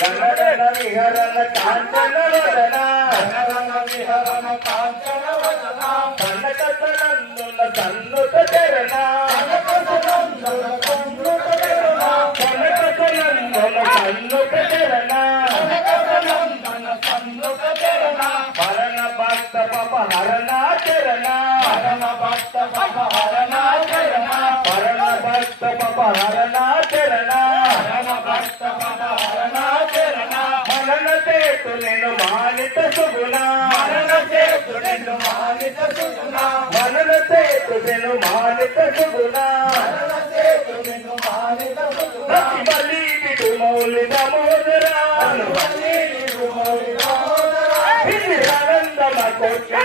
గణగణ విహరణ కాంచన వదన కనకతనందున సన్నుత చరణ కనకతనందున సన్నుత చరణ హరణ భక్త పప హరణ చరణ హరణ భక్త పప హరణ చరణ హరణ భక్త పప హరణ చరణ హరణ భక్త పప హరణ చరణ మనన చేతు నిన్ను మానిత సుగుణ మనన చేతు నిన్ను మానిత సుగుణ మనన చేతు నిన్ను మానిత సుగుణ మనన చేతు నిన్ను మానిత సుగుణ బలి విడు మౌలి దామోదరా బలి విడు మౌలి దామోదరా ఇది ఆనందమ కోటి